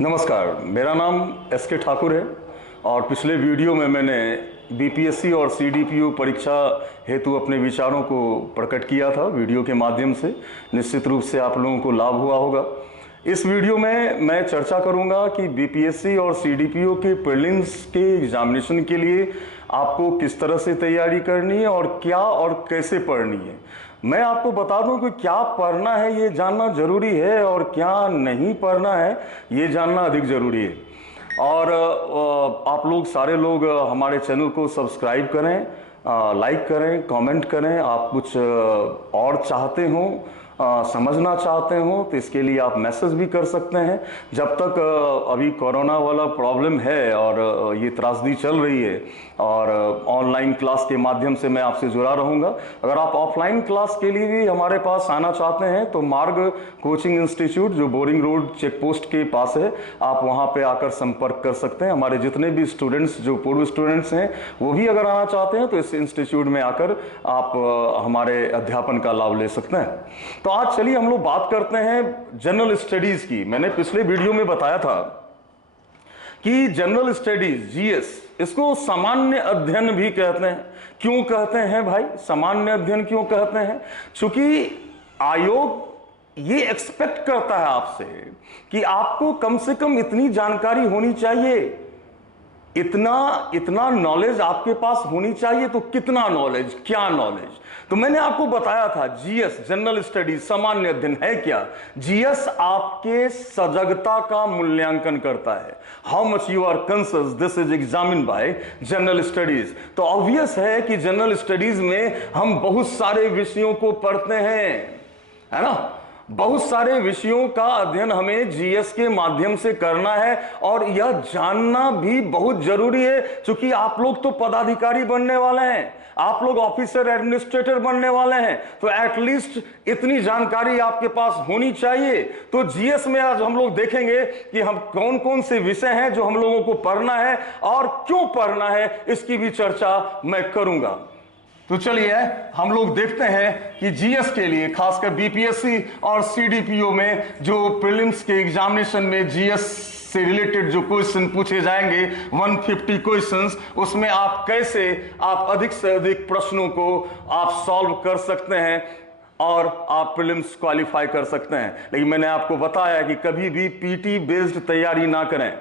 नमस्कार, मेरा नाम एस.के. ठाकुर है और पिछले वीडियो में मैंने बीपीएससी और सीडीपीओ परीक्षा हेतु अपने विचारों को प्रकट किया था वीडियो के माध्यम से। निश्चित रूप से आप लोगों को लाभ हुआ होगा। इस वीडियो में मैं चर्चा करूंगा कि बीपीएससी और सीडीपीओ के प्रीलिम्स के एग्जामिनेशन के लिए आपको किस तरह से तैयारी करनी है और क्या और कैसे पढ़नी है। मैं आपको बता दूं कि क्या पढ़ना है ये जानना जरूरी है और क्या नहीं पढ़ना है ये जानना अधिक जरूरी है। और आप लोग सारे लोग हमारे चैनल को सब्सक्राइब करें, लाइक करें, कमेंट करें। आप कुछ और चाहते हो, समझना चाहते हो तो इसके लिए आप मैसेज भी कर सकते हैं। जब तक अभी कोरोना वाला प्रॉब्लम है और ये त्रासदी चल रही है और ऑनलाइन क्लास के माध्यम से मैं आपसे जुड़ा रहूंगा। अगर आप ऑफलाइन क्लास के लिए भी हमारे पास आना चाहते हैं तो मार्ग कोचिंग इंस्टीट्यूट जो बोरिंग रोड चेक पोस्ट के पास है, आप वहां पे आकर संपर्क कर सकते हैं। हमारे जितने भी स्टूडेंट्स जो पूर्व स्टूडेंट्स हैं वो भी अगर आना चाहते हैं तो इस इंस्टीट्यूट में आकर आप हमारे अध्यापन का लाभ ले सकते हैं। तो आज चलिए हम लोग बात करते हैं जनरल स्टडीज की। मैंने पिछले वीडियो में बताया था कि जनरल स्टडीज जीएस इसको सामान्य अध्ययन भी कहते हैं। क्यों कहते हैं भाई सामान्य अध्ययन क्यों कहते हैं? क्योंकि आयोग ये एक्सपेक्ट करता है आपसे कि आपको कम से कम इतनी जानकारी होनी चाहिए, इतना नॉलेज आपके पास होनी चाहिए। तो कितना नॉलेज, क्या नॉलेज? तो मैंने आपको बताया था जीएस जनरल स्टडीज सामान्य अध्ययन है क्या। जीएस आपके सजगता का मूल्यांकन करता है। How much you are conscious, this is examined by general studies. तो ऑब्वियस है कि जनरल स्टडीज में हम बहुत सारे विषयों को पढ़ते हैं, है ना। बहुत सारे विषयों का अध्ययन हमें जीएस के माध्यम से करना है और यह जानना भी बहुत जरूरी है। क्योंकि आप लोग तो पदाधिकारी बनने वाले हैं, आप लोग ऑफिसर एडमिनिस्ट्रेटर बनने वाले हैं, तो एटलीस्ट इतनी जानकारी आपके पास होनी चाहिए। तो जीएस में आज हम लोग देखेंगे कि हम कौन कौन से विषय हैं जो हम लोगों को पढ़ना है और क्यों पढ़ना है, इसकी भी चर्चा मैं करूंगा। तो चलिए हम लोग देखते हैं कि जीएस के लिए खासकर बीपीएससी और सीडीपीओ में जो प्रीलिम्स के एग्जामिनेशन में जीएस से रिलेटेड जो क्वेश्चन पूछे जाएंगे 150 क्वेश्चंस, उसमें आप कैसे आप अधिक से अधिक प्रश्नों को आप सॉल्व कर सकते हैं और आप प्रीलिम्स क्वालिफाई कर सकते हैं। लेकिन मैंने आपको बताया कि कभी भी पीटी बेस्ड तैयारी ना करें।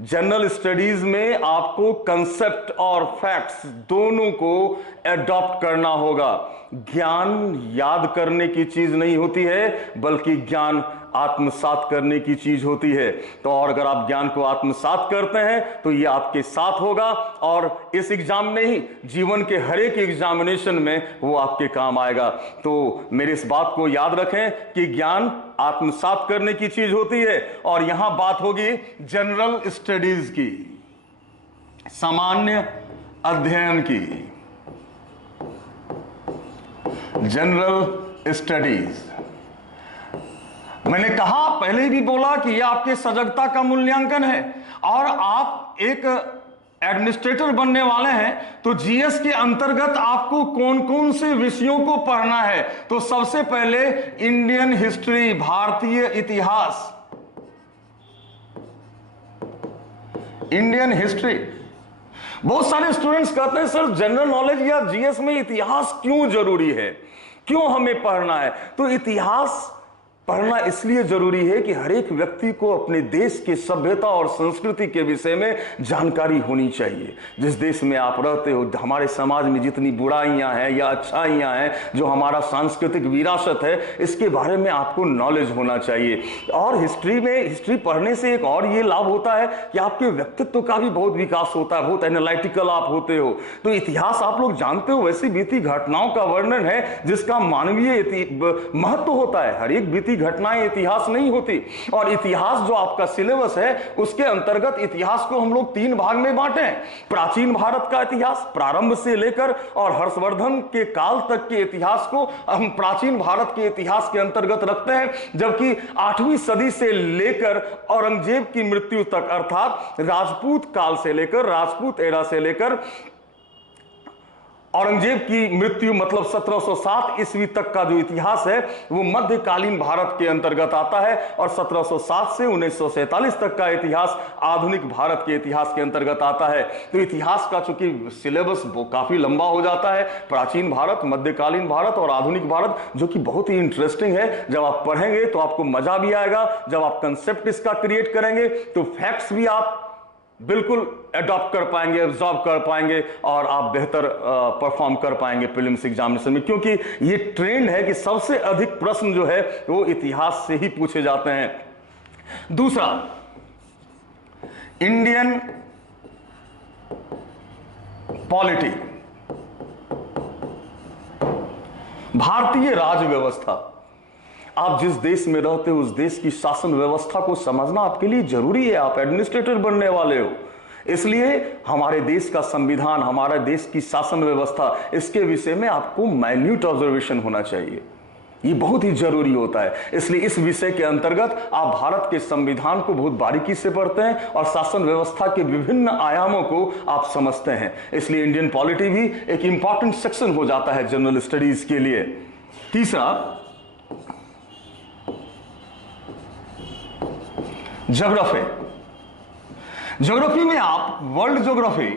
जनरल स्टडीज में आपको कंसेप्ट और फैक्ट्स दोनों को एडॉप्ट करना होगा। ज्ञान याद करने की चीज नहीं होती है, बल्कि ज्ञान आत्मसात करने की चीज होती है। तो और अगर आप ज्ञान को आत्मसात करते हैं तो ये आपके साथ होगा और इस एग्जाम में ही जीवन के हर एक एग्जामिनेशन में वो आपके काम आएगा। तो मेरे इस बात को याद रखें कि ज्ञान आत्मसात करने की चीज होती है। और यहां बात होगी जनरल स्टडीज की, सामान्य अध्ययन की। जनरल स्टडीज मैंने कहा, पहले भी बोला कि यह आपके सजगता का मूल्यांकन है और आप एक एडमिनिस्ट्रेटर बनने वाले हैं। तो जीएस के अंतर्गत आपको कौन कौन से विषयों को पढ़ना है? तो सबसे पहले इंडियन हिस्ट्री, भारतीय इतिहास, इंडियन हिस्ट्री। बहुत सारे स्टूडेंट्स कहते हैं सर जनरल नॉलेज या जीएस में इतिहास क्यों जरूरी है, क्यों हमें पढ़ना है? तो इतिहास पढ़ना इसलिए जरूरी है कि हर एक व्यक्ति को अपने देश की सभ्यता और संस्कृति के विषय में जानकारी होनी चाहिए। जिस देश में आप रहते हो, हमारे समाज में जितनी बुराइयां हैं या अच्छाइयां हैं, जो हमारा सांस्कृतिक विरासत है, इसके बारे में आपको नॉलेज होना चाहिए। और हिस्ट्री पढ़ने से एक और ये लाभ होता है कि आपके व्यक्तित्व का भी बहुत विकास होता है, बहुत एनालिटिकल आप होते हो। तो इतिहास आप लोग जानते हो वैसी बीती घटनाओं का वर्णन है जिसका मानवीय महत्व होता है। हर एक बीती घटनाएं इतिहास नहीं होती। और इतिहास जो आपका सिलेबस है उसके अंतर्गत इतिहास को हम लोग 3 भाग में बांटे हैं। प्राचीन भारत का इतिहास प्रारंभ से लेकर और हर्षवर्धन के काल तक के इतिहास को हम प्राचीन भारत के इतिहास के अंतर्गत रखते हैं। जबकि 8वीं सदी से लेकर औरंगजेब की मृत्यु तक, अर्थात राजपूत काल से लेकर, राजपूत एरा से लेकर औरंगजेब की मृत्यु मतलब 1707 ईस्वी तक का जो इतिहास है वो मध्यकालीन भारत के अंतर्गत आता है, और 1707 से 1947 तक का इतिहास आधुनिक भारत के इतिहास के अंतर्गत आता है। तो इतिहास का चूंकि सिलेबस काफी लंबा हो जाता है, प्राचीन भारत, मध्यकालीन भारत और आधुनिक भारत, जो कि बहुत ही इंटरेस्टिंग है। जब आप पढ़ेंगे तो आपको मजा भी आएगा, जब आप कंसेप्ट इसका क्रिएट करेंगे तो फैक्ट्स भी आप बिल्कुल अडॉप्ट कर पाएंगे, एब्जॉर्ब कर पाएंगे, और आप बेहतर परफॉर्म कर पाएंगे प्रीलिम्स एग्जामिनेशन में, क्योंकि ये ट्रेंड है कि सबसे अधिक प्रश्न जो है वो इतिहास से ही पूछे जाते हैं। दूसरा, इंडियन पॉलिटी, भारतीय राज व्यवस्था। आप जिस देश में रहते हो उस देश की शासन व्यवस्था को समझना आपके लिए जरूरी है। आप एडमिनिस्ट्रेटर बनने वाले हो, इसलिए हमारे देश का संविधान, हमारे देश की शासन व्यवस्था, इसके विषय में आपको माइन्यूट ऑब्जर्वेशन होना चाहिए। ये बहुत ही जरूरी होता है। इसलिए इस विषय के अंतर्गत आप भारत के संविधान को बहुत बारीकी से पढ़ते हैं और शासन व्यवस्था के विभिन्न आयामों को आप समझते हैं। इसलिए इंडियन पॉलिटी भी एक इंपॉर्टेंट सेक्शन हो जाता है जनरल स्टडीज के लिए। तीसरा, ज्योग्राफी। ज्योग्राफी में आप वर्ल्ड ज्योग्राफी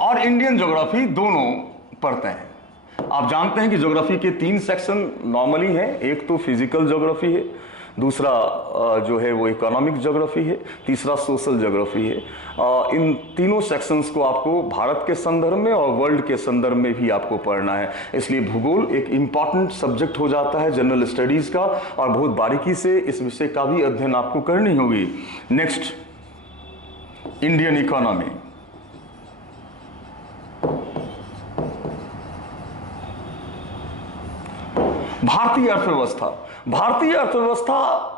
और इंडियन ज्योग्राफी दोनों पढ़ते हैं। आप जानते हैं कि ज्योग्राफी के 3 सेक्शन नॉर्मली हैं। एक तो फिजिकल ज्योग्राफी है, दूसरा जो है वो इकोनॉमिक ज्योग्राफी है, तीसरा सोशल ज्योग्राफी है। इन तीनों सेक्शंस को आपको भारत के संदर्भ में और वर्ल्ड के संदर्भ में भी आपको पढ़ना है। इसलिए भूगोल एक इंपॉर्टेंट सब्जेक्ट हो जाता है जनरल स्टडीज का, और बहुत बारीकी से इस विषय का भी अध्ययन आपको करनी होगी। Next, Indian economy. भारतीय अर्थव्यवस्था। भारतीय अर्थव्यवस्था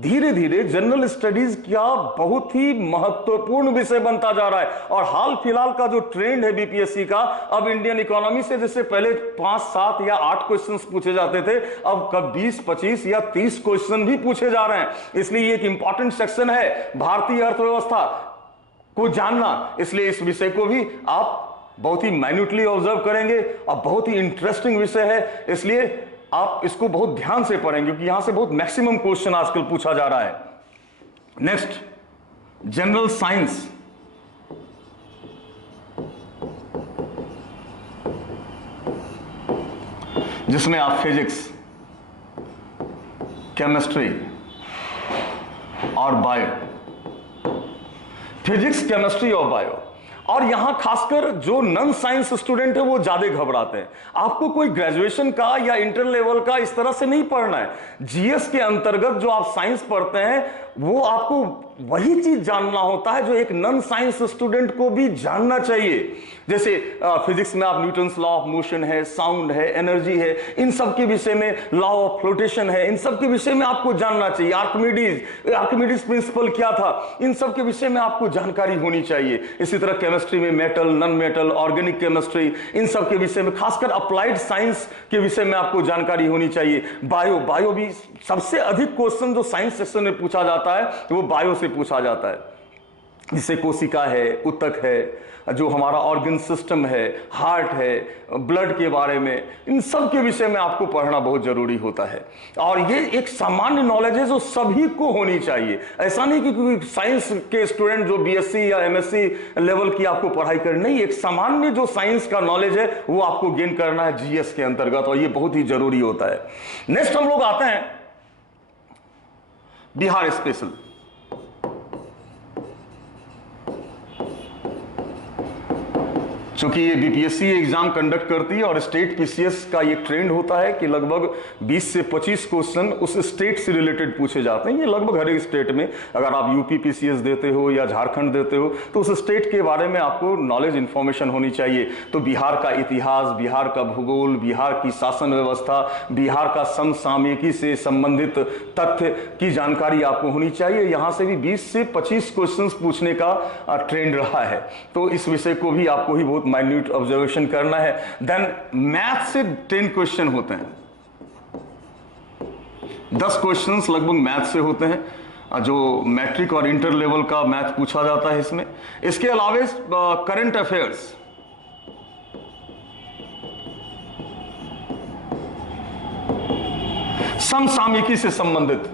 धीरे धीरे जनरल स्टडीज का बहुत ही महत्वपूर्ण विषय बनता जा रहा है, और हाल फिलहाल का जो ट्रेंड है बीपीएससी का, अब इंडियन इकोनॉमी से जैसे पहले 5, 7 या 8 क्वेश्चंस पूछे जाते थे, अब कब 20, 25 या 30 क्वेश्चन भी पूछे जा रहे हैं। इसलिए ये एक इंपॉर्टेंट सेक्शन है भारतीय अर्थव्यवस्था को जानना। इसलिए इस विषय को भी आप बहुत ही माइन्यूटली ऑब्जर्व करेंगे, और बहुत ही इंटरेस्टिंग विषय है, इसलिए आप इसको बहुत ध्यान से पढ़ेंगे, क्योंकि यहां से बहुत मैक्सिमम क्वेश्चन आजकल पूछा जा रहा है। Next, general science. जिसमें आप फिजिक्स, केमिस्ट्री और बायो, फिजिक्स, केमिस्ट्री और बायो, और यहां खासकर जो नॉन साइंस स्टूडेंट है वो ज्यादा घबराते हैं। आपको कोई ग्रेजुएशन का या इंटर लेवल का इस तरह से नहीं पढ़ना है। जीएस के अंतर्गत जो आप साइंस पढ़ते हैं वो आपको वही चीज जानना होता है जो एक नॉन साइंस स्टूडेंट को भी जानना चाहिए। जैसे फिजिक्स में आप न्यूटन्स लॉ ऑफ मोशन है, साउंड है, एनर्जी है, इन सब के विषय में, लॉ ऑफ फ्लोटेशन है, इन सब के विषय में आपको जानना चाहिए। आर्किमिडीज प्रिंसिपल क्या था, इन सब के विषय में आपको जानकारी होनी चाहिए। इसी तरह केमिस्ट्री में metal, non metal, organic chemistry, इन सब के विषय में, खासकर अप्लाइड साइंस के विषय में आपको जानकारी होनी चाहिए। बायो भी सबसे अधिक क्वेश्चन जो साइंस सेक्शन में पूछा जाता है वो बायो से पूछा जाता है, जिससे कोशिका है, ऊतक है, जो हमारा ऑर्गन सिस्टम है, हार्ट है, ब्लड के बारे में, इन सब के विषय में आपको पढ़ना बहुत जरूरी होता है। और ये एक सामान्य नॉलेज है जो सभी को होनी चाहिए। ऐसा नहीं कि क्योंकि साइंस के स्टूडेंट जो बीएससी या एमएससी लेवल की आपको पढ़ाई करनी, नहीं, एक सामान्य जो साइंस का नॉलेज है वो आपको गेन करना है जीएस के अंतर्गत, और ये बहुत ही जरूरी होता है। नेक्स्ट हम लोग आते हैं बिहार स्पेशल। चूंकि ये बीपीएससी एग्जाम कंडक्ट करती है और स्टेट पीसीएस का ये ट्रेंड होता है कि लगभग 20 से 25 क्वेश्चन उस स्टेट से रिलेटेड पूछे जाते हैं। ये लगभग हर एक स्टेट में, अगर आप यूपी पीसीएस देते हो या झारखंड देते हो तो उस स्टेट के बारे में आपको नॉलेज इंफॉर्मेशन होनी चाहिए। तो बिहार का इतिहास, बिहार का भूगोल, बिहार की शासन व्यवस्था, बिहार का समसामयिकी से संबंधित तथ्य की जानकारी आपको होनी चाहिए। यहां से भी 20 से 25 क्वेश्चन पूछने का ट्रेंड रहा है, तो इस विषय को भी आपको ही बहुत माइन्यूट ऑब्जर्वेशन करना है। देन मैथ से 10 क्वेश्चन होते हैं, 10 क्वेश्चंस लगभग मैथ से होते हैं, जो मैट्रिक और इंटर लेवल का मैथ पूछा जाता है इसमें। इसके अलावा करंट अफेयर्स, समसामयिकी से संबंधित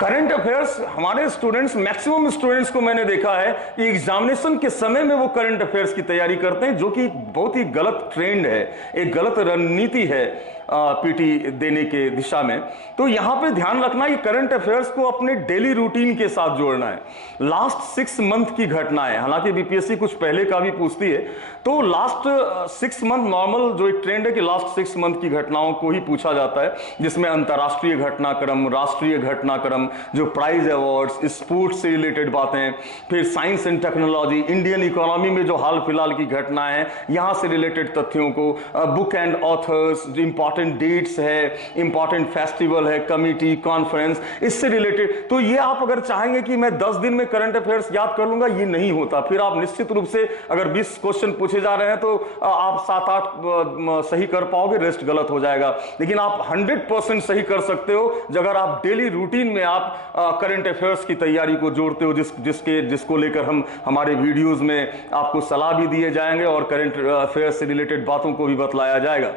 करंट अफेयर्स। हमारे स्टूडेंट्स, मैक्सिमम स्टूडेंट्स को मैंने देखा है कि एग्जामिनेशन के समय में वो करंट अफेयर्स की तैयारी करते हैं, जो कि बहुत ही गलत ट्रेंड है, एक गलत रणनीति है पीटी देने के दिशा में। तो यहां पे ध्यान रखना कि करंट अफेयर्स को अपने डेली रूटीन के साथ जोड़ना है। लास्ट 6 मंथ की घटनाएं, हालांकि बीपीएससी कुछ पहले का भी पूछती है, तो लास्ट 6 मंथ नॉर्मल जो एक ट्रेंड है कि लास्ट 6 मंथ की घटनाओं को ही पूछा जाता है, जिसमें अंतर्राष्ट्रीय घटनाक्रम, राष्ट्रीय घटनाक्रम, जो प्राइज अवार्ड्स, स्पोर्ट्स से रिलेटेड बातें, फिर science and technology, Indian economy में जो हाल फिलहाल की घटनाएं हैं यहां से रिलेटेड तथ्यों को, बुक एंड ऑथर्स, जो इंपॉर्टेंट डेट्स है, इंपॉर्टेंट फेस्टिवल है, कमिटी, कॉन्फ्रेंस, इससे रिलेटेड। तो ये आप अगर चाहेंगे कि मैं 10 दिन में करंट अफेयर्स याद कर लूंगा, ये नहीं होता। फिर आप निश्चित रूप से अगर 20 क्वेश्चन पूछे जा रहे हैं तो आप 7-8 सही कर पाओगे, रेस्ट गलत हो जाएगा। लेकिन आप 100% सही कर सकते हो अगर आप डेली रूटीन में आप करंट अफेयर्स की तैयारी को जोड़ते हो, जिसको लेकर हम हमारे वीडियोस में आपको सलाह भी दिए जाएंगे और करंट अफेयर्स से रिलेटेड बातों को भी बतलाया जाएगा।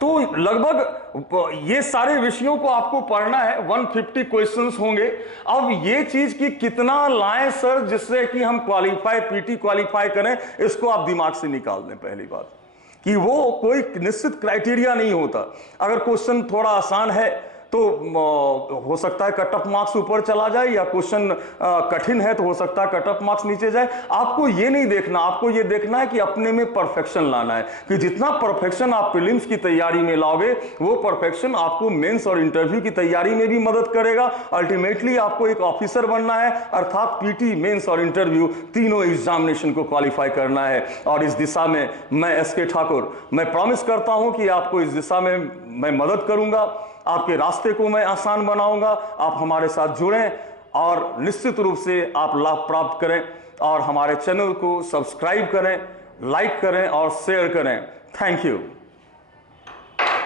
तो लगभग ये सारे विषयों को आपको पढ़ना है, 150 क्वेश्चंस होंगे। अब ये चीज कि कितना लाएं सर जिससे कि हम क्वालिफाई, पीटी क्वालिफाई करें, इसको आप दिमाग से निकाल दें। पहली बात कि वो कोई निश्चित क्राइटेरिया नहीं होता। अगर क्वेश्चन थोड़ा आसान है तो हो सकता है कट ऑफ मार्क्स ऊपर चला जाए, या क्वेश्चन कठिन है तो हो सकता है कट ऑफ मार्क्स नीचे जाए। आपको ये नहीं देखना, आपको ये देखना है कि अपने में परफेक्शन लाना है, कि जितना परफेक्शन आप प्रीलिम्स की तैयारी में लाओगे वो परफेक्शन आपको मेंस और इंटरव्यू की तैयारी में भी मदद करेगा। अल्टीमेटली आपको एक ऑफिसर बनना है, अर्थात पीटी, मेंस और इंटरव्यू तीनों एग्जामिनेशन को क्वालिफाई करना है। और इस दिशा में मैं एसके ठाकुर, मैं प्रॉमिस करता हूं कि आपको इस दिशा में मैं मदद करूंगा, आपके रास्ते को मैं आसान बनाऊंगा। आप हमारे साथ जुड़ें और निश्चित रूप से आप लाभ प्राप्त करें, और हमारे चैनल को सब्सक्राइब करें, लाइक करें और शेयर करें। Thank you.